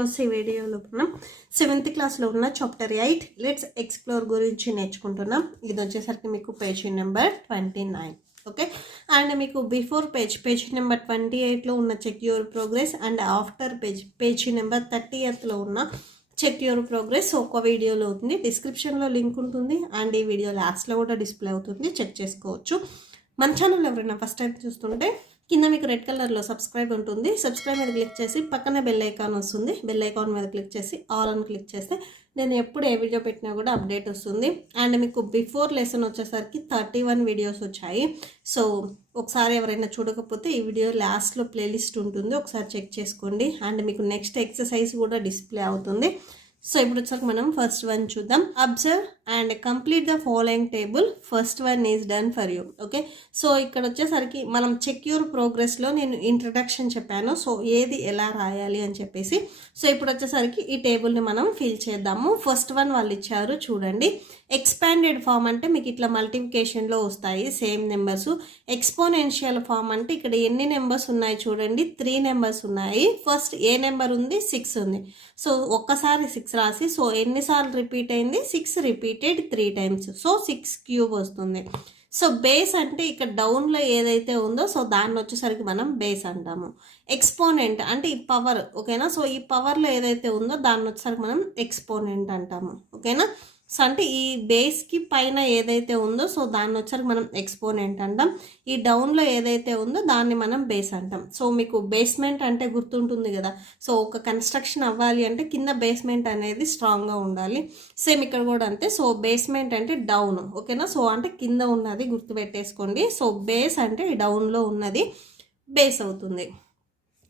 ఈరోజు ఈ వీడియోలో మనం 7th క్లాస్లో ఉన్న చాప్టర్ 8 లెట్స్ ఎక్స్ప్లోర్ గురించి నేర్చుకుంటున్నాం. ఇది వచ్చేసరికి మీకు పేజ్ నెంబర్ 29. ఓకే, అండ్ మీకు బిఫోర్ పేజ్ నెంబర్ 28లో ఉన్న check your progress and after page number 30thలో ఉన్న చెక్ యువర్ ప్రోగ్రెస్ ఒక వీడియోలో అవుతుంది. డిస్క్రిప్షన్లో లింక్ ఉంటుంది అండ్ ఈ వీడియో లాస్ట్లో కూడా డిస్ప్లే అవుతుంది, చెక్ చేసుకోవచ్చు. మన ఛానల్ ఎవరైనా ఫస్ట్ టైం చూస్తుంటే కింద మీకు రెడ్ కలర్లో సబ్స్క్రైబ్ ఉంటుంది. సబ్స్క్రైబ్ మీద క్లిక్ చేసి పక్కనే బెల్ ఐకాన్ వస్తుంది. బెల్ ఐకాన్ మీద క్లిక్ చేసి ఆల్ అని క్లిక్ చేస్తే నేను ఎప్పుడు ఏ వీడియో పెట్టినా కూడా అప్డేట్ వస్తుంది. అండ్ మీకు బిఫోర్ లెసన్ వచ్చేసరికి 31 వీడియోస్ వచ్చాయి. సో ఒకసారి ఎవరైనా చూడకపోతే ఈ వీడియో లాస్ట్లో ప్లేలిస్ట్ ఉంటుంది, ఒకసారి చెక్ చేసుకోండి. అండ్ మీకు నెక్స్ట్ ఎక్సర్సైజ్ కూడా డిస్ప్లే అవుతుంది. సో ఇప్పుడు వచ్చాక మనం ఫస్ట్ వన్ చూద్దాం. Observe and complete the following table. First one is done for you. Okay, so ఇక్కడ వచ్చేసరికి మనం చెక్ యువర్ ప్రోగ్రెస్లో నేను ఇంట్రడక్షన్ చెప్పాను, సో ఏది ఎలా రాయాలి అని చెప్పేసి. సో ఇప్పుడు వచ్చేసరికి ఈ టేబుల్ని మనం ఫిల్ చేద్దాము. ఫస్ట్ వన్ వాళ్ళు ఇచ్చారు చూడండి. ఎక్స్పాండెడ్ ఫామ్ అంటే మీకు ఇట్లా మల్టిప్లికేషన్లో వస్తాయి సేమ్ నెంబర్స్. ఎక్స్పోనెన్షియల్ ఫామ్ అంటే ఇక్కడ ఎన్ని నెంబర్స్ ఉన్నాయి చూడండి, 3 నెంబర్స్ ఉన్నాయి. ఫస్ట్ ఏ నెంబర్ ఉంది, 6 ఉంది. సో ఒక్కసారి 6 రాసి, సో ఎన్నిసార్లు రిపీట్ అయింది, 6 రిపీటెడ్ 3 టైమ్స్, సో 6 క్యూబ్ వస్తుంది. సో బేస్ అంటే ఇక్కడ డౌన్లో ఏదైతే ఉందో సో దాన్ని వచ్చేసరికి మనం బేస్ అంటాము. ఎక్స్పోనెంట్ అంటే ఈ పవర్, ఓకేనా. సో ఈ పవర్లో ఏదైతే ఉందో దాన్ని వచ్చేసరికి మనం ఎక్స్పోనెంట్ అంటాము, ఓకేనా. సో అంటే ఈ బేస్కి పైన ఏదైతే ఉందో సో దాన్ని వచ్చరికి మనం ఎక్స్పోనెంట్ అంటాం. ఈ డౌన్లో ఏదైతే ఉందో దాన్ని మనం బేస్ అంటాం. సో మీకు బేస్మెంట్ అంటే గుర్తుంటుంది కదా. సో ఒక కన్స్ట్రక్షన్ అవ్వాలి అంటే కింద బేస్మెంట్ అనేది స్ట్రాంగ్గా ఉండాలి. సేమ్ ఇక్కడ కూడా అంతే. సో బేస్మెంట్ అంటే డౌన్, ఓకేనా. సో అంటే కింద ఉన్నది గుర్తుపెట్టేసుకోండి. సో బేస్ అంటే డౌన్లో ఉన్నది బేస్ అవుతుంది.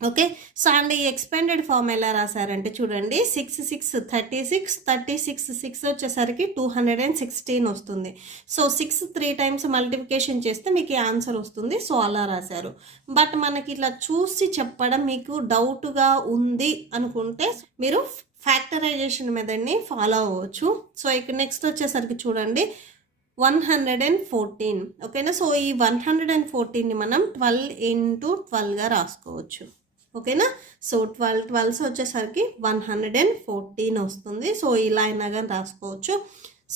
ఓకే, సో అండ్ ఈ ఎక్స్పాండెడ్ ఫామ్ ఎలా రాశారంటే చూడండి. 6 6 36 36 6 వచ్చేసరికి 216 వస్తుంది. సో 6 3 టైమ్స్ మల్టిప్లికేషన్ చేస్తే మీకు ఆన్సర్ వస్తుంది. సో అలా రాశారు. బట్ మనకి ఇట్లా చూసి చెప్పడం మీకు డౌట్గా ఉంది అనుకుంటే మీరు ఫ్యాక్టరైజేషన్ మెథడ్ని ఫాలో అవ్వచ్చు. సో ఇక నెక్స్ట్ వచ్చేసరికి చూడండి 114, ఓకేనా. సో ఈ 114ని మనం 12 into 12గా రాసుకోవచ్చు, ఓకేనా. సో 12 వచ్చేసరికి 114 వస్తుంది. సో ఇలా అయినా కానీ రాసుకోవచ్చు.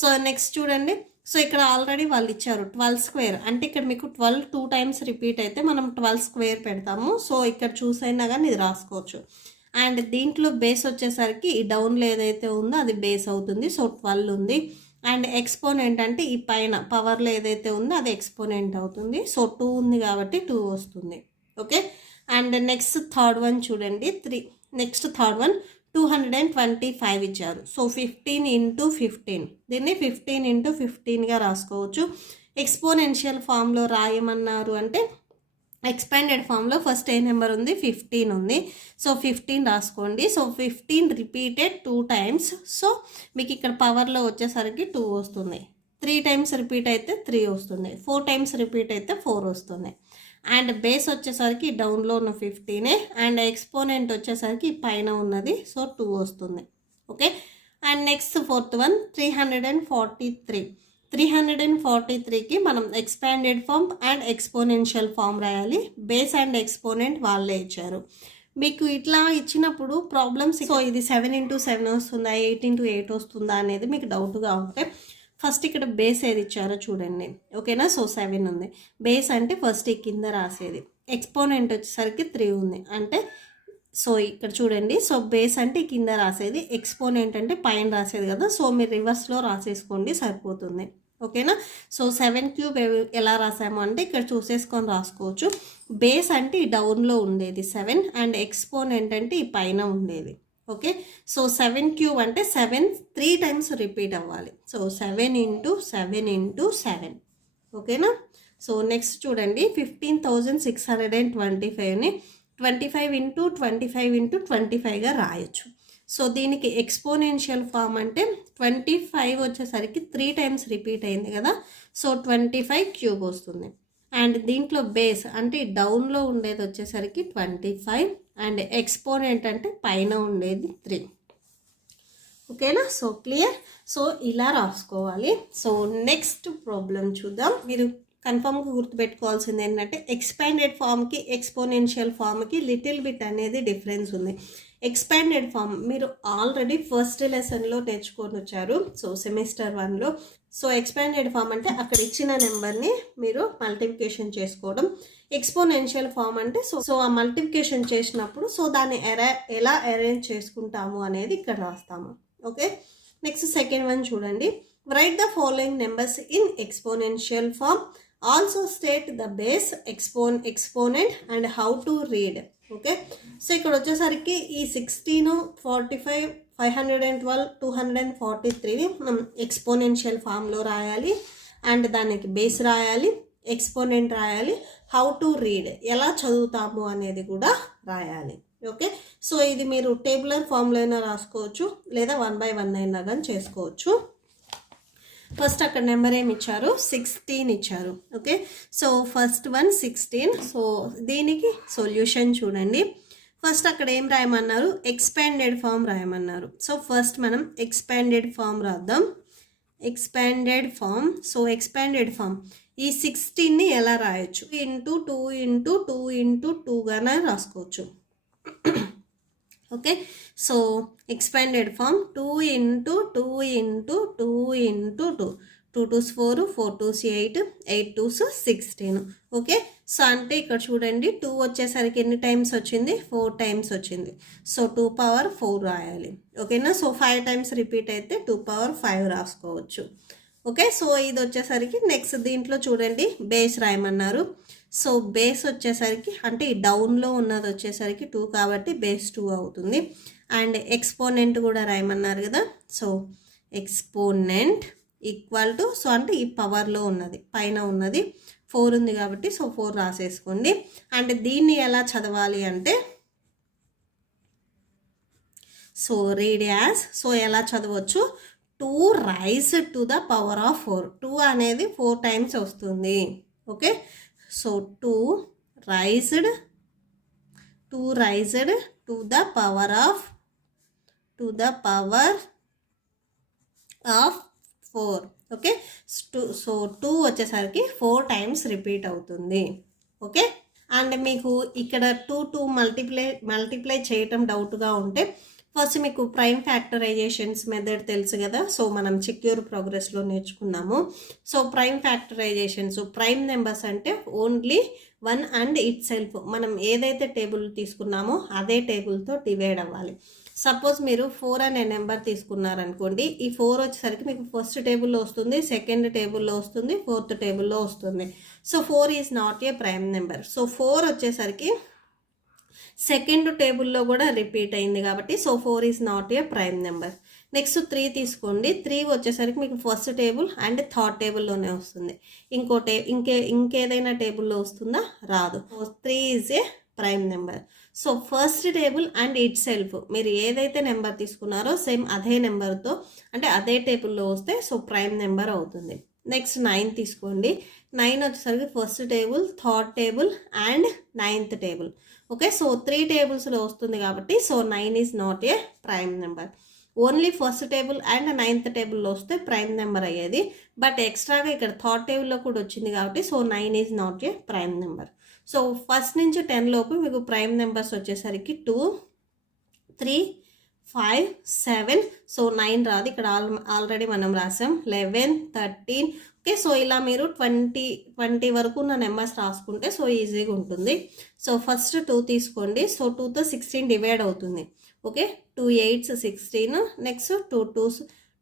సో నెక్స్ట్ చూడండి. సో ఇక్కడ ఆల్రెడీ వాళ్ళు ఇచ్చారు 12 స్క్వేర్ అంటే ఇక్కడ మీకు 12 2 టైమ్స్ రిపీట్ అయితే మనం 12 స్క్వేర్ పెడతాము. సో ఇక్కడ చూసైనా కానీ ఇది రాసుకోవచ్చు. అండ్ దీంట్లో బేస్ వచ్చేసరికి ఈ డౌన్లో ఏదైతే ఉందో అది బేస్ అవుతుంది. సో 12 ఉంది. అండ్ ఎక్స్పోనెంట్ అంటే ఈ పైన పవర్లో ఏదైతే ఉందో అది ఎక్స్పోనెంట్ అవుతుంది. సో 2 ఉంది కాబట్టి 2 వస్తుంది, okay. And next third one చూడండి. నెక్స్ట్ థర్డ్ వన్ 225 ఇచ్చారు. సో 15 into 15, దీన్ని 15 into 15గా రాసుకోవచ్చు. ఎక్స్పోనెన్షియల్ ఫామ్లో రాయమన్నారు అంటే ఎక్స్పాండెడ్ ఫామ్లో ఫస్ట్ ఏ నెంబర్ ఉంది, 15 ఉంది. సో 15 రాసుకోండి. So 15 repeated 2 times. సో మీకు ఇక్కడ పవర్లో వచ్చేసరికి 2 వస్తుంది. 3 టైమ్స్ రిపీట్ అయితే 3 వస్తుంది. 4 టైమ్స్ రిపీట్ అయితే 4 వస్తుంది. అండ్ బేస్ వచ్చేసరికి డౌన్లో ఉన్న 15 అండ్ ఎక్స్పోనెంట్ వచ్చేసరికి పైన ఉన్నది, సో 2 వస్తుంది, okay. And next fourth one 343కి మనం expanded form and exponential form రాయాలి. బేస్ అండ్ ఎక్స్పోనెంట్ వాళ్ళే ఇచ్చారు. మీకు ఇట్లా ఇచ్చినప్పుడు ప్రాబ్లమ్స్, సో ఇది 7 into 7 వస్తుందా, 8 into 8 వస్తుందా అనేది మీకు డౌట్గా ఉంటే ఫస్ట్ ఇక్కడ బేస్ ఏది ఇచ్చారో చూడండి, ఓకేనా. సో 7 ఉంది. బేస్ అంటే ఫస్ట్ ఈ కింద రాసేది. ఎక్స్పోనెంట్ వచ్చేసరికి 3 ఉంది అంటే సో ఇక్కడ చూడండి. సో బేస్ అంటే ఈ కింద రాసేది, ఎక్స్పోనెంట్ అంటే పైన రాసేది కదా. సో మీరు రివర్స్లో రాసేసుకోండి సరిపోతుంది, ఓకేనా. సో 7 క్యూబ్ ఎలా రాసాము అంటే ఇక్కడ చూసేసుకొని రాసుకోవచ్చు. బేస్ అంటే ఈ డౌన్లో ఉండేది 7 అండ్ ఎక్స్పోనెంట్ అంటే ఈ పైన ఉండేది, ఓకే. సో 7 క్యూబ్ అంటే 7 3 టైమ్స్ రిపీట్ అవ్వాలి. సో 7 into 7 into 7, ఓకేనా. సో నెక్స్ట్ చూడండి 15,625ని 25 into 25 into 25గా రాయొచ్చు. సో దీనికి ఎక్స్పోనెన్షియల్ ఫామ్ అంటే 25 వచ్చేసరికి 3 టైమ్స్ రిపీట్ అయింది కదా. సో 25 క్యూబ్ వస్తుంది. అండ్ దీంట్లో బేస్ అంటే డౌన్లో ఉండేది వచ్చేసరికి 25 అండ్ ఎక్స్పోనెంట్ అంటే పైన ఉండేది 3, ఓకేనా. So clear. సో ఇలా రాసుకోవాలి. సో నెక్స్ట్ ప్రాబ్లం చూద్దాం. మీరు కన్ఫర్మ్గా గుర్తుపెట్టుకోవాల్సింది ఏంటంటే ఎక్స్పాండెడ్ ఫామ్కి ఎక్స్పోనెన్షియల్ ఫామ్కి లిటిల్ బిట్ అనేది డిఫరెన్స్ ఉంది. ఎక్స్పాండెడ్ ఫామ్ మీరు ఆల్రెడీ ఫస్ట్ లెసన్లో నేర్చుకొని వచ్చారు. సో సెమిస్టర్ 1లో. సో ఎక్స్పాండెడ్ ఫామ్ అంటే అక్కడ ఇచ్చిన నెంబర్ని మీరు మల్టిప్లికేషన్ చేసుకోవడం. ఎక్స్పోనెన్షియల్ ఫామ్ అంటే సో ఆ మల్టిప్లికేషన్ చేసినప్పుడు సో దాన్ని ఎలా అరేంజ్ చేసుకుంటాము అనేది ఇక్కడ రాస్తాము. ఓకే, నెక్స్ట్ సెకండ్ వన్ చూడండి. Right the following numbers in exponential form. Also state the base, exponent and how to read. Okay, so ఇక్కడ వచ్చేసరికి ఈ 16, 45, 512, 243ని మనం ఎక్స్పోనెన్షియల్ ఫామ్లో రాయాలి. అండ్ దానికి బేస్ రాయాలి, ఎక్స్పోనెంట్ రాయాలి, హౌ టు రీడ్ ఎలా చదువుతాము అనేది కూడా రాయాలి. ఓకే, సో ఇది మీరు టేబులర్ ఫామ్లో అయినా రాసుకోవచ్చు, లేదా 1 by 1 అయినా కానీ చేసుకోవచ్చు. ఫస్ట్ అక్కడ నెంబర్ ఏమి ఇచ్చారు, 16 ఇచ్చారు. Okay, so first one 16. సో దీనికి సొల్యూషన్ చూడండి. ఫస్ట్ అక్కడ ఏం రాయమన్నారు, ఎక్స్పాండెడ్ ఫామ్ రాయమన్నారు. సో ఫస్ట్ మనం ఎక్స్పాండెడ్ ఫామ్ రాద్దాం. Expanded form. So expanded form ఈ 16ని ఎలా రాయొచ్చు, 2 into 2 into 2గానే రాసుకోవచ్చు. Okay, so expanded form 2 into 2 into 2 into 2, 2 2s 4, 4 2s 8, 8 2s 16. Okay, so అంటే ఇక్కడ చూడండి 2 వచ్చేసరికి ఎన్ని టైమ్స్ వచ్చింది, 4 టైమ్స్ వచ్చింది. సో 2 power 4 రాయాలి. ఓకేనా, సో 5 టైమ్స్ రిపీట్ అయితే 2 power 5 రాసుకోవచ్చు. ఓకే, సో ఇది వచ్చేసరికి నెక్స్ట్ దీంట్లో చూడండి బేస్ రాయమన్నారు. సో బేస్ వచ్చేసరికి అంటే ఈ డౌన్లో ఉన్నది వచ్చేసరికి 2 కాబట్టి బేస్ 2 అవుతుంది. అండ్ ఎక్స్పోనెంట్ కూడా రాయమన్నారు కదా. So exponent equal to, so అంటే ఈ పవర్లో ఉన్నది పైన ఉన్నది 4 ఉంది కాబట్టి సో 4 రాసేసుకోండి. అండ్ దీన్ని ఎలా చదవాలి అంటే సో రీడ్ యాజ్, సో ఎలా చదవచ్చు, 2 raise to the power of 4. 2 అనేది 4 టైమ్స్ వస్తుంది. Okay, so 2 raised to the power of 4. Okay, so 2 వచ్చేసరికి 4 టైమ్స్ రిపీట్ అవుతుంది. ఓకే, అండ్ మీకు ఇక్కడ 2 మల్టిప్లై చేయటం డౌట్గా ఉంటే ఫస్ట్ మీకు ప్రైమ్ ఫ్యాక్టరైజేషన్స్ మెథడ్ తెలుసు కదా. సో మనం సెక్యూర్ ప్రోగ్రెస్లో నేర్చుకున్నాము. సో ప్రైమ్ ఫ్యాక్టరైజేషన్స్, ప్రైమ్ నెంబర్స్ అంటే ఓన్లీ 1 అండ్ ఇట్ సెల్ఫ్. మనం ఏదైతే టేబుల్ తీసుకున్నామో అదే టేబుల్తో డివైడ్ అవ్వాలి. సపోజ్ మీరు 4 అనే నెంబర్ తీసుకున్నారనుకోండి, ఈ 4 వచ్చేసరికి మీకు ఫస్ట్ టేబుల్లో వస్తుంది, సెకండ్ టేబుల్లో వస్తుంది, ఫోర్త్ టేబుల్లో వస్తుంది. So 4 is not a prime number. So 4 వచ్చేసరికి సెకండ్ టేబుల్లో కూడా రిపీట్ అయింది కాబట్టి so 4 is not a prime number. Next 3 తీసుకోండి. 3 వచ్చేసరికి మీకు ఫస్ట్ టేబుల్ అండ్ థర్డ్ టేబుల్లోనే వస్తుంది. ఇంకేదైనా టేబుల్లో వస్తుందా, రాదు. 3 is a prime number. So first table and it self మీరు ఏదైతే నెంబర్ తీసుకున్నారో సేమ్ అదే నెంబర్తో అంటే అదే టేబుల్లో వస్తే సో ప్రైమ్ నెంబర్ అవుతుంది. నెక్స్ట్ 9 తీసుకోండి. 9 వచ్చేసరికి first table, third table and 9th table. Okay, so 3 టేబుల్స్లో వస్తుంది కాబట్టి so 9 is not a prime number. Only first table and 9th టేబుల్లో వస్తే ప్రైమ్ నెంబర్ అయ్యేది. బట్ ఎక్స్ట్రాగా ఇక్కడ థర్డ్ టేబుల్లో కూడా వచ్చింది కాబట్టి so 9 is not a prime number. So first నుంచి 10 లోపు మీకు ప్రైమ్ నెంబర్స్ వచ్చేసరికి 2, 3, 5, 7. సో 9 రాదు, ఇక్కడ ఆల్రెడీ మనం రాసాం. 11, 13. ఓకే, సో ఇలా మీరు 20 వరకు ఉన్న నెంబర్స్ రాసుకుంటే సో ఈజీగా ఉంటుంది. సో ఫస్ట్ 2 తీసుకోండి. సో 2తో 16 డివైడ్ అవుతుంది. Okay, 2 8s 16. Next 2 2s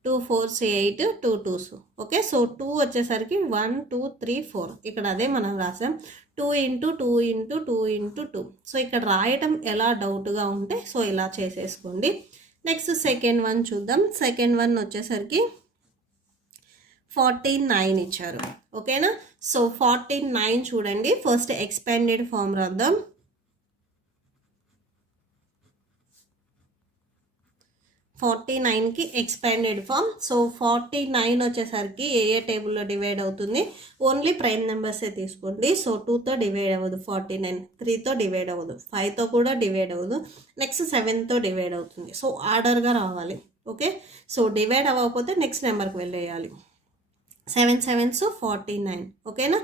2 4s 8, 2 2s. Okay, so 2 వచ్చేసరికి 1 2 3 4. ఇక్కడ అదే మనం రాసాం 2 into 2 into 2 into 2. సో ఇక్కడ రాయటం ఎలా డౌట్గా ఉంటే సో ఇలా చేసేసుకోండి. నెక్స్ట్ సెకండ్ వన్ చూద్దాం. సెకండ్ వన్ వచ్చేసరికి 49 ఇచ్చారు. ఓకేనా, సో 49 చూడండి. ఫస్ట్ ఎక్స్పాండెడ్ ఫామ్ రాద్దాం. కి ఎక్స్పాండెడ్ ఫామ్. సో 49 వచ్చేసరికి ఏ టేబుల్లో డివైడ్ అవుతుంది, ఓన్లీ ప్రైమ్ నెంబర్సే తీసుకోండి. సో 2తో డివైడ్ అవ్వదు 49, 3తో డివైడ్ అవ్వదు, 5తో కూడా డివైడ్ అవ్వదు, నెక్స్ట్ 7తో డివైడ్ అవుతుంది. సో ఆర్డర్గా రావాలి. ఓకే, సో డివైడ్ అవ్వకపోతే నెక్స్ట్ నెంబర్కి వెళ్ళేయాలి. 7 7s 49. ఓకేనా,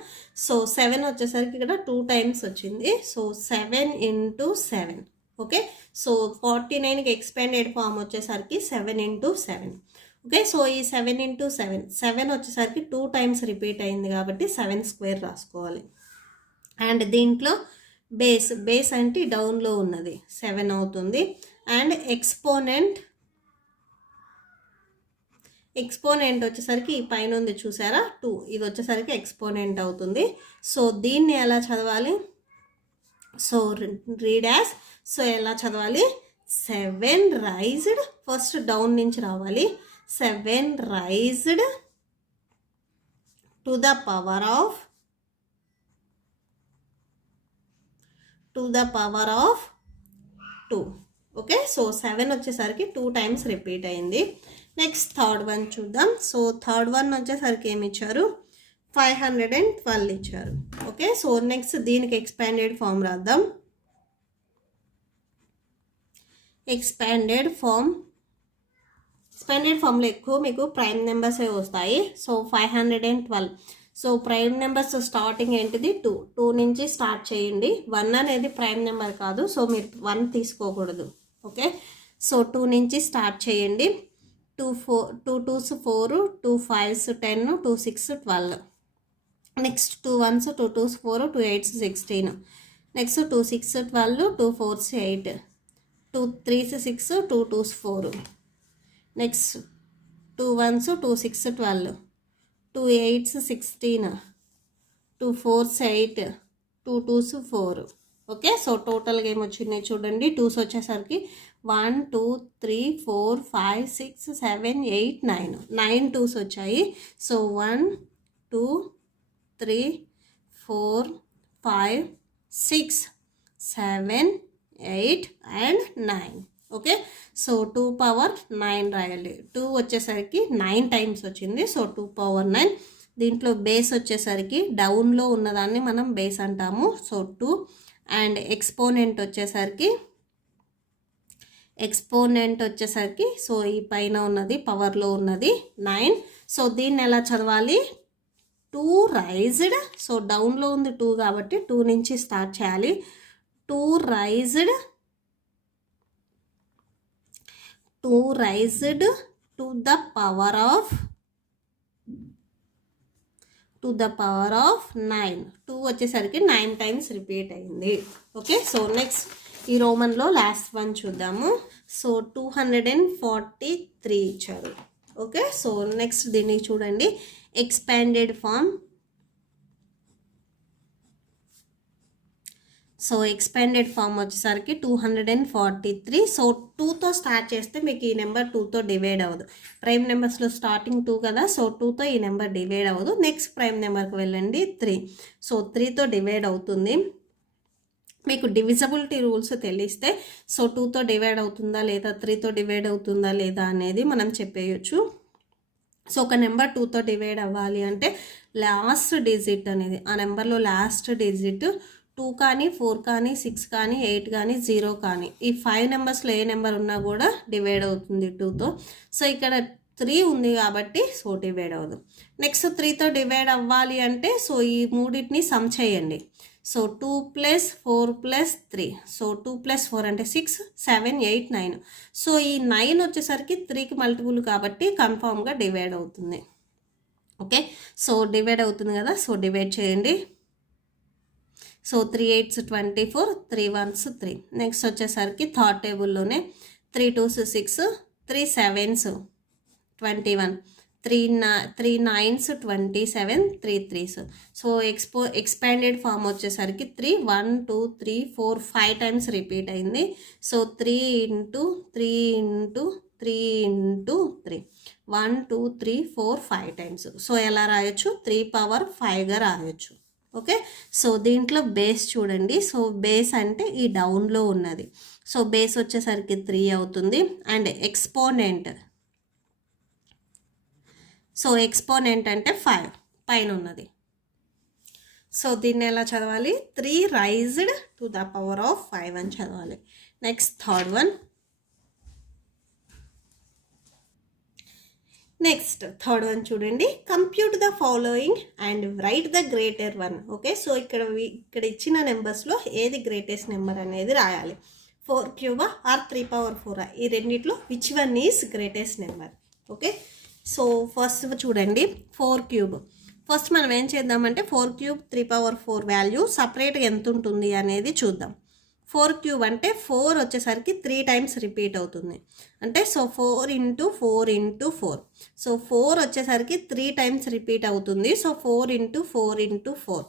సో 7 వచ్చేసరికి ఇక్కడ 2 టైమ్స్ వచ్చింది. So 7 into 7. ఓకే, సో 49కి ఎక్స్పాండెడ్ ఫామ్ వచ్చేసరికి 7 × 7. ఓకే, సో ఈ 7 × 7, 7 వచ్చేసరికి 2 టైమ్స్ రిపీట్ అయింది కాబట్టి 7² రాసుకోవాలి. అండ్ దీంట్లో బేస్ అంటే డౌన్లో ఉన్నది 7 అవుతుంది. అండ్ ఎక్స్పోనెంట్ వచ్చేసరికి ఈ పైన ఉంది చూసారా 2, ఇది వచ్చేసరికి ఎక్స్పోనెంట్ అవుతుంది. సో దీన్ని ఎలా చదవాలి? సో రీడ్ యాజ్, సో ఎలా చదవాలి? 7 రైజ్డ్, ఫస్ట్ డౌన్ నుంచి రావాలి. 7 raised to the power of 2. Okay, so 7 వచ్చేసరికి 2 టైమ్స్ రిపీట్ అయింది. నెక్స్ట్ థర్డ్ వన్ చూద్దాం. సో థర్డ్ వన్ వచ్చేసరికి ఏమి ఇచ్చారు? 512 ఇచ్చారు. ఓకే, సో నెక్స్ట్ దీనికి ఎక్స్పాండెడ్ ఫామ్ రాద్దాం. ఎక్స్పాండెడ్ ఫామ్లో ఎక్కువ మీకు ప్రైమ్ నెంబర్సే వస్తాయి. So 512. So prime numbers starting ఏంటిది? 2 నుంచి స్టార్ట్ చేయండి. 1 అనేది ప్రైమ్ నెంబర్ కాదు, సో మీరు 1 తీసుకోకూడదు. ఓకే, సో 2 నుంచి స్టార్ట్ చేయండి. 2 2s 4, 2 5s 10, 2 6 12. Next 2 1s 2 2s 4, 2 8s 16. Next 2 6 12, 2 4s 8, 2 3s 6, 2 2s 4. Next 2 1s 2 6 12, 2 8s 16, 2 4s 8, 2 2s 4. Okay, so టోటల్గా ఏమొచ్చినాయి చూడండి. 2s వచ్చేసరికి 1 2 3 4 5 6 7 8 9 2s వచ్చాయి. So 1 2 3 4 5 6 7 8 and 9. Okay, so 2 power 9 రాయాలి. 2 వచ్చేసరికి 9 టైమ్స్ వచ్చింది. So 2 power 9. దీంట్లో బేస్ వచ్చేసరికి డౌన్లో ఉన్నదాన్ని మనం బేస్ అంటాము. సో 2. అండ్ ఎక్స్పోనెంట్ వచ్చేసరికి సో ఈ పైన ఉన్నది పవర్లో ఉన్నది 9. సో దీన్ని ఎలా చదవాలి? 2 రైజ్డ్, సో డౌన్లో ఉంది 2 కాబట్టి 2 నుంచి స్టార్ట్ చేయాలి. 2 raised to the power of 9. 2 వచ్చేసరికి 9 టైమ్స్ రిపీట్ అయింది. ఓకే, సో నెక్స్ట్ ఈ రోమన్లో లాస్ట్ వన్ చూద్దాము. సో 243 ఇచ్చారు. ఓకే, సో నెక్స్ట్ దీన్ని చూడండి. Expanded form. So expanded form వచ్చేసరికి 243. సో 2తో స్టార్ట్ చేస్తే మీకు ఈ నెంబర్ 2తో డివైడ్ అవ్వదు. ప్రైమ్ నెంబర్స్లో స్టార్టింగ్ 2 కదా, సో 2తో ఈ నెంబర్ డివైడ్ అవ్వదు. నెక్స్ట్ ప్రైమ్ నెంబర్కి వెళ్ళండి 3. సో 3తో డివైడ్ అవుతుంది. మీకు డివిజబిలిటీ రూల్స్ తెలిస్తే సో 2తో డివైడ్ అవుతుందా లేదా, 3తో డివైడ్ అవుతుందా లేదా అనేది మనం చెప్పేయచ్చు. సో ఒక నెంబర్ 2తో డివైడ్ అవ్వాలి అంటే లాస్ట్ డిజిట్ అనేది, ఆ నెంబర్లో లాస్ట్ డిజిట్ 2 కానీ 4 కానీ 6 కానీ 8 కానీ 0 కానీ, ఈ 5 నెంబర్స్లో ఏ నెంబర్ ఉన్నా కూడా డివైడ్ అవుతుంది 2తో. సో ఇక్కడ 3 ఉంది కాబట్టి సో డివైడ్ అవ్వదు. నెక్స్ట్ 3తో డివైడ్ అవ్వాలి అంటే సో ఈ మూడింటిని సమ్ చేయండి. సో 2 + 4 + 3. సో 2 + 4 అంటే 6 7 8 9. సో ఈ 9 వచ్చేసరికి 3కి మల్టిపుల్ కాబట్టి కన్ఫామ్గా డివైడ్ అవుతుంది. ఓకే, సో డివైడ్ అవుతుంది కదా, సో డివైడ్ చేయండి. So 3 8s 24, 3 1s 3. నెక్స్ట్ వచ్చేసరికి third టేబుల్లోనే 3 2s 6, 3 7s 21, 3 9s 27, 3 3s. So expanded form వచ్చేసరికి 3 1 2 3 4 5 టైమ్స్ రిపీట్ అయింది. So 3 × 3 × 3 × 3 1 2 3 4 5 times. సో ఎలా రాయొచ్చు? 3 power 5గా రాయొచ్చు. ఓకే, సో దీంట్లో బేస్ చూడండి. సో బేస్ అంటే ఈ డౌన్లో ఉన్నది. సో బేస్ వచ్చేసరికి 3 అవుతుంది. అండ్ ఎక్స్పోనెంట్ అంటే 5 పైన ఉన్నది. సో దీన్ని ఎలా చదవాలి? 3 raised to the power of 5 అని చదవాలి. Next third one. చూడండి. Compute the following and write the greater one. Okay, so ఇక్కడ ఇచ్చిన నెంబర్స్లో ఏది గ్రేటెస్ట్ నెంబర్ అనేది రాయాలి. 4 క్యూబా ఆర్ 3/4 ఈ రెండిట్లో which one is greatest number? Okay, so first చూడండి 4 క్యూబ్. ఫస్ట్ మనం ఏం చేద్దామంటే 4 క్యూబ్ 3/4 వాల్యూ సపరేట్గా ఎంత ఉంటుంది అనేది చూద్దాం. 4 క్యూబ్ అంటే 4 వచ్చేసరికి 3 టైమ్స్ రిపీట్ అవుతుంది. అంటే సో 4 × 4 × 4. సో 4 వచ్చేసరికి 3 టైమ్స్ రిపీట్ అవుతుంది. So 4 × 4 × 4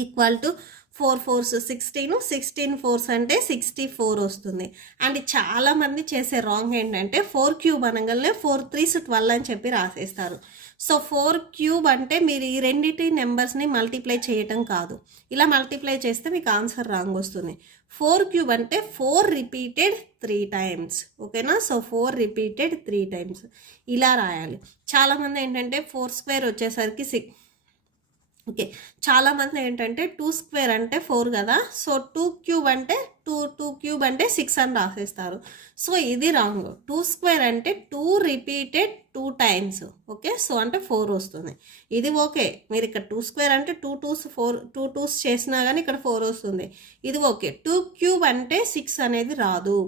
equal to 4 4s 16, 16 4s అంటే 64 వస్తుంది. అండ్ చాలామంది చేసే రాంగ్ ఏంటంటే 4 క్యూబ్ అనగానే 4 3s 12 అని చెప్పి రాసేస్తారు. సో 4 క్యూబ్ అంటే మీరు ఈ రెండింటి నెంబర్స్ని మల్టిప్లై చేయటం కాదు, ఇలా మల్టిప్లై చేస్తే మీకు ఆన్సర్ రాంగ్ వస్తుంది. 4 క్యూబ్ అంటే 4 రిపీటెడ్ 3 టైమ్స్. ఓకేనా, సో 4 రిపీటెడ్ 3 టైమ్స్ ఇలా రాయాలి. చాలామంది ఏంటంటే 4 స్క్వేర్ వచ్చేసరికి 6. ఓకే, చాలామంది ఏంటంటే 2 స్క్వేర్ అంటే 4 కదా, సో 2 క్యూబ్ అంటే 2 క్యూబ్ అంటే 6 అని రాసేస్తారు. సో ఇది రాంగ్. 2 స్క్వేర్ అంటే 2 రిపీటెడ్ 2 టైమ్స్. ఓకే, సో అంటే 4 వస్తుంది. ఇది ఓకే, మీరు ఇక్కడ 2 స్క్వేర్ అంటే 2 2s 4 2 2s చేసినా కానీ ఇక్కడ 4 వస్తుంది. ఇది ఓకే. 2 క్యూబ్ అంటే 6 అనేది రాదు.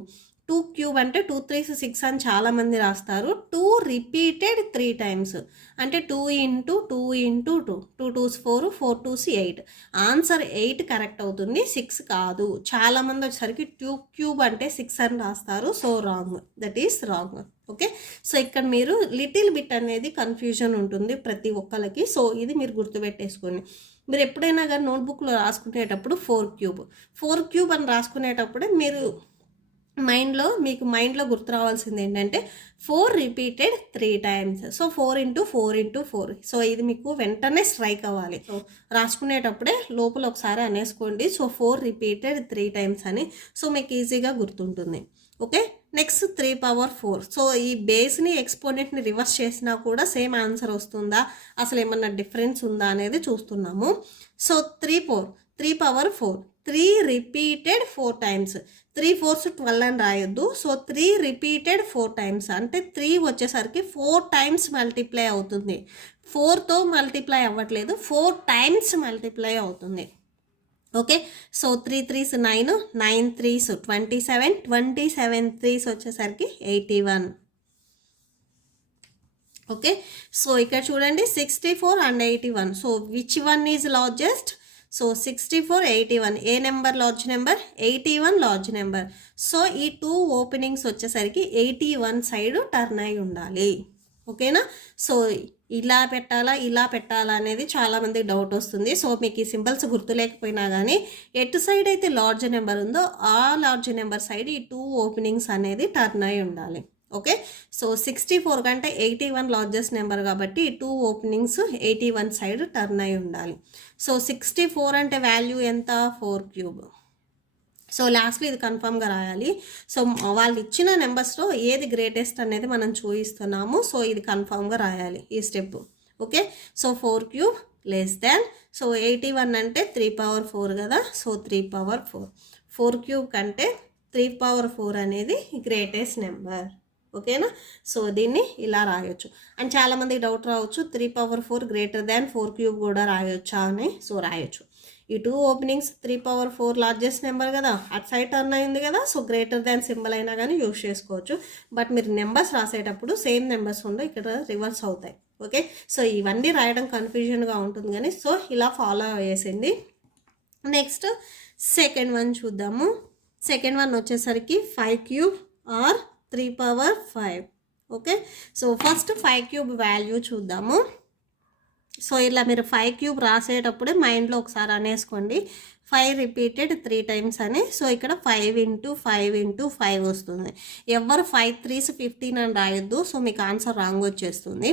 2 క్యూబ్ అంటే 2 3s 6 అని చాలామంది రాస్తారు. 2 రిపీటెడ్ 3 టైమ్స్ అంటే 2 × 2 × 2 2 2s 4 4 2s 8. ఆన్సర్ 8 కరెక్ట్ అవుతుంది, 6 కాదు. చాలామంది వచ్చేసరికి 2 క్యూబ్ అంటే 6 అని రాస్తారు. So wrong, that is wrong. Okay, so ఇక్కడ మీరు లిటిల్ బిట్ అనేది కన్ఫ్యూజన్ ఉంటుంది ప్రతి ఒక్కరికి. సో ఇది మీరు గుర్తుపెట్టేసుకోండి. మీరు ఎప్పుడైనా కానీ నోట్బుక్లో రాసుకునేటప్పుడు 4 క్యూబ్ అని రాసుకునేటప్పుడే మీరు మీకు మైండ్లో గుర్తు రావాల్సింది ఏంటంటే 4 రిపీటెడ్ 3 టైమ్స్. సో 4 × 4 × 4. సో ఇది మీకు వెంటనే స్ట్రైక్ అవ్వాలి. సో రాసుకునేటప్పుడే లోపల ఒకసారి అనేసుకోండి, సో 4 రిపీటెడ్ 3 టైమ్స్ అని. సో మీకు ఈజీగా గుర్తుంటుంది. Okay, next 3/4. సో ఈ బేస్ని ఎక్స్పోనెంట్ని రివర్స్ చేసినా కూడా సేమ్ ఆన్సర్ వస్తుందా, అసలు ఏమన్నా డిఫరెన్స్ ఉందా అనేది చూస్తున్నాము. So 3/4 3 repeated 4 times. 3 4s 12 అని రాయొద్దు. సో 3 రిపీటెడ్ 4 టైమ్స్ అంటే 3 వచ్చేసరికి 4 టైమ్స్ మల్టిప్లై అవుతుంది. 4తో మల్టిప్లై అవ్వట్లేదు, 4 టైమ్స్ మల్టిప్లై అవుతుంది. Okay, so 3 3s 9, 9 3s 27, 27 3s వచ్చేసరికి 81. ఓకే, సో ఇక్కడ చూడండి 64 and 81. So which one is largest? So 64 81 A number large number? 81 large number. So ఈ 2 ఓపెనింగ్స్ వచ్చేసరికి 81 సైడ్ టర్న్ అయి ఉండాలి. ఓకేనా, సో ఇలా పెట్టాలా అనేది చాలామంది డౌట్ వస్తుంది. సో మీకు ఈ సింబల్స్ గుర్తులేకపోయినా కానీ ఎటు సైడ్ అయితే లార్జ్ నెంబర్ ఉందో ఆ లార్జ్ నెంబర్ సైడ్ ఈ 2 ఓపెనింగ్స్ అనేది టర్న్ అయి ఉండాలి. ఓకే, సో 64 కంటే 81 లార్జెస్ట్ నెంబర్ కాబట్టి 2 ఓపెనింగ్స్ 81 సైడ్ టర్న్ అయి ఉండాలి. సో 64 అంటే వాల్యూ ఎంత? 4 క్యూబ్. సో లాస్ట్లో ఇది కన్ఫామ్గా రాయాలి. సో వాళ్ళు ఇచ్చిన నెంబర్స్లో ఏది గ్రేటెస్ట్ అనేది మనం చూపిస్తున్నాము. సో ఇది కన్ఫామ్గా రాయాలి ఈ step. Okay, so 4 cube less than, so 81 అంటే 3/4 కదా, సో 3/4. 4 క్యూబ్ కంటే 3/4 అనేది గ్రేటెస్ట్ నెంబర్. ఓకేనా, సో దీన్ని ఇలా రాయొచ్చు. అండ్ చాలామందికి డౌట్ రావచ్చు 3/4 గ్రేటర్ దాన్ 4 క్యూబ్ కూడా రాయొచ్చా అని. సో రాయొచ్చు. ఈ 2 ఓపెనింగ్స్ 3/4 లార్జెస్ట్ నెంబర్ కదా, అట్ సైడ్ టర్న్ అయింది కదా, సో గ్రేటర్ దాన్ సింబల్ అయినా కానీ యూజ్ చేసుకోవచ్చు. బట్ మీరు నెంబర్స్ రాసేటప్పుడు సేమ్ నెంబర్స్ ఉండవు, ఇక్కడ రివర్స్ అవుతాయి. ఓకే, సో ఇవన్నీ రాయడం కన్ఫ్యూజన్గా ఉంటుంది కానీ సో ఇలా ఫాలో చేసింది. నెక్స్ట్ సెకండ్ వన్ చూద్దాము. సెకండ్ వన్ వచ్చేసరికి 5 cube or 3/5. Okay, so first 5 cube value చూద్దాము. సో ఇలా మీరు 5 క్యూబ్ రాసేటప్పుడే మైండ్లో ఒకసారి అనేసుకోండి 5 రిపీటెడ్ 3 టైమ్స్ అని. సో ఇక్కడ 5 × 5 × 5 వస్తుంది. ఎవరు 5 3s 15 అని రాయొద్దు, సో మీకు ఆన్సర్ రాంగ్ వచ్చేస్తుంది.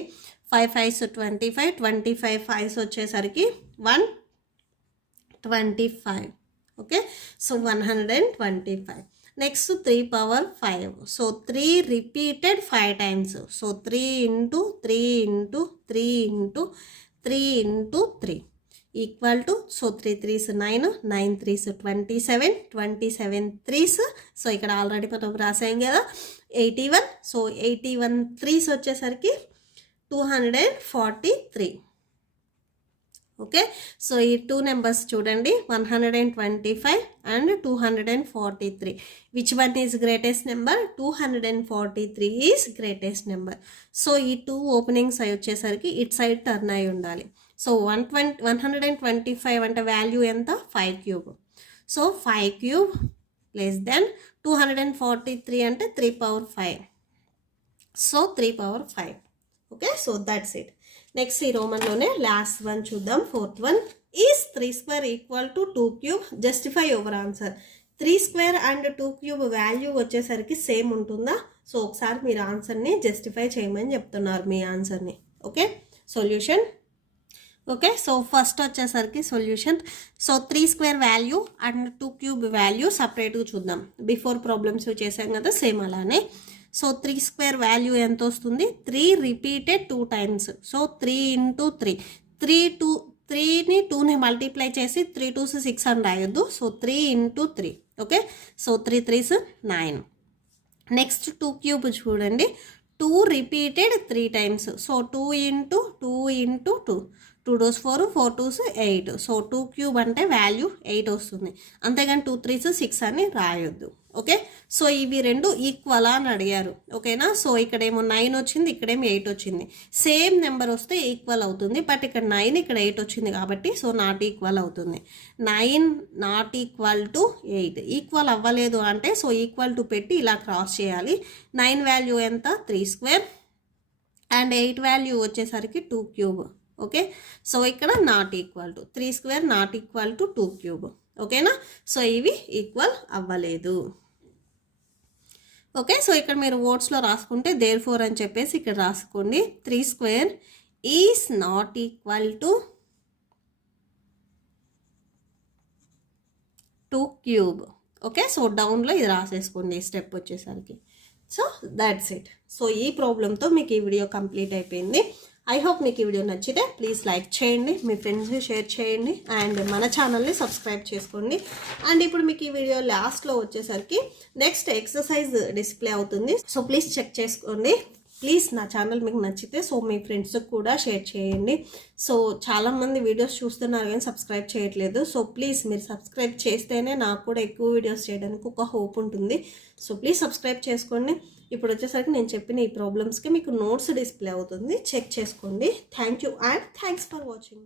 5 5s 25, 25 5s వచ్చేసరికి 125. Okay, so 125. Next 3/5. So 3 repeated 5 times. So 3 × 3 × 3 × 3 × 3 equal to, so 3 3s 9, 9 3s 27, 27 3s. So ఇక్కడ ఆల్రెడీ మనం రాసాం కదా 81. సో 81 3s వచ్చేసరికి 243. ఓకే, సో ఈ 2 నెంబర్స్ చూడండి, 125 and 243. Which one is greatest number? 243 is greatest number. So ఈ 2 openings అయి వచ్చేసరికి ఇట్ సైడ్ టర్న్ అయి ఉండాలి. సో 125 అంటే వాల్యూ ఎంత? 5 cube. So 5 cube less than 243 అంటే 3 power 5. So 3 power 5. Okay, so that's it. Next ఈ రోమన్లోనే లాస్ట్ వన్ చూద్దాం. 4th one. Is 3 square equal to 2 cube? Justify your answer. 3 square and 2 cube value వచ్చేసరికి same ఉంటుందా? So ఒకసారి మీరు ఆన్సర్ని justify చేయమని చెప్తున్నారు మీ ఆన్సర్ని. Okay, solution. Okay, so first వచ్చేసరికి solution. So 3 square value and 2 cube value సపరేట్గా చూద్దాం. బిఫోర్ ప్రాబ్లమ్స్ చేసాం కదా, సేమ్ అలానే. సో 3 స్క్వేర్ వాల్యూ ఎంత వస్తుంది? 3 రిపీటెడ్ 2 టైమ్స్. So 3 into 3. 3ని 2ని మల్టిప్లై చేసి 3 2s 6 అని రాయొద్దు. So 3 into 3. Okay, so 3 3s 9. Next 2 cube చూడండి, 2 repeated 3 times. So 2 into 2 into 2. 2 2s 4, 4 2s 8. So 2 cube అంటే వాల్యూ 8 వస్తుంది. అంతేగాని 2 3s 6 అని రాయొద్దు. ఓకే, సో ఇవి రెండు ఈక్వల్ అని అడిగారు. ఓకేనా, సో ఇక్కడేమో 9 వచ్చింది, ఇక్కడేమో 8 వచ్చింది. సేమ్ నెంబర్ వస్తే ఈక్వల్ అవుతుంది, బట్ ఇక్కడ 9 ఇక్కడ 8 వచ్చింది కాబట్టి సో నాట్ ఈక్వల్ అవుతుంది. 9 నాట్ ఈక్వల్ టు 8. ఈక్వల్ అవ్వలేదు అంటే సో ఈక్వల్ టు పెట్టి ఇలా క్రాస్ చేయాలి. 9 వాల్యూ ఎంత? 3 స్క్వేర్ అండ్ 8 వాల్యూ వచ్చేసరికి 2 క్యూబ్. ఓకే, సో ఇక్కడ not equal to 3 square not equal to 2 cube. ఓకేనా, సో ఇవి ఈక్వల్ అవ్వలేదు. ఓకే, సో ఇక్కడ మీరు వర్డ్స్లో రాసుకుంటే దేర్ ఫోర్ అని చెప్పేసి ఇక్కడ రాసుకోండి. 3 square is not equal to 2 cube. Okay, so డౌన్లో ఇది రాసేసుకోండి స్టెప్ వచ్చేసరికి. So that's it. సో ఈ ప్రాబ్లంతో మీకు ఈ వీడియో కంప్లీట్ అయిపోయింది. ఐ హోప్ మీకు ఈ వీడియో నచ్చితే ప్లీజ్ లైక్ చేయండి, మీ ఫ్రెండ్స్ని షేర్ చేయండి, అండ్ మన ఛానల్ని సబ్స్క్రైబ్ చేసుకోండి. అండ్ ఇప్పుడు మీకు ఈ వీడియో లాస్ట్లో వచ్చేసరికి నెక్స్ట్ ఎక్సర్సైజ్ డిస్ప్లే అవుతుంది. సో ప్లీజ్ చెక్ చేసుకోండి. ప్లీజ్ నా ఛానల్ మీకు నచ్చితే సో మీ ఫ్రెండ్స్కి కూడా షేర్ చేయండి. సో చాలామంది వీడియోస్ చూస్తున్నారు కానీ సబ్స్క్రైబ్ చేయట్లేదు. సో ప్లీజ్ మీరు సబ్స్క్రైబ్ చేస్తేనే నాకు కూడా ఎక్కువ వీడియోస్ చేయడానికి ఒక హోప్ ఉంటుంది. సో ప్లీజ్ సబ్స్క్రైబ్ చేసుకోండి. ఇప్పుడు వచ్చేసరికి నేను చెప్పిన ఈ ప్రాబ్లమ్స్కి మీకు నోట్స్ డిస్ప్లే అవుతుంది, చెక్ చేసుకోండి. Thank you and thanks for watching.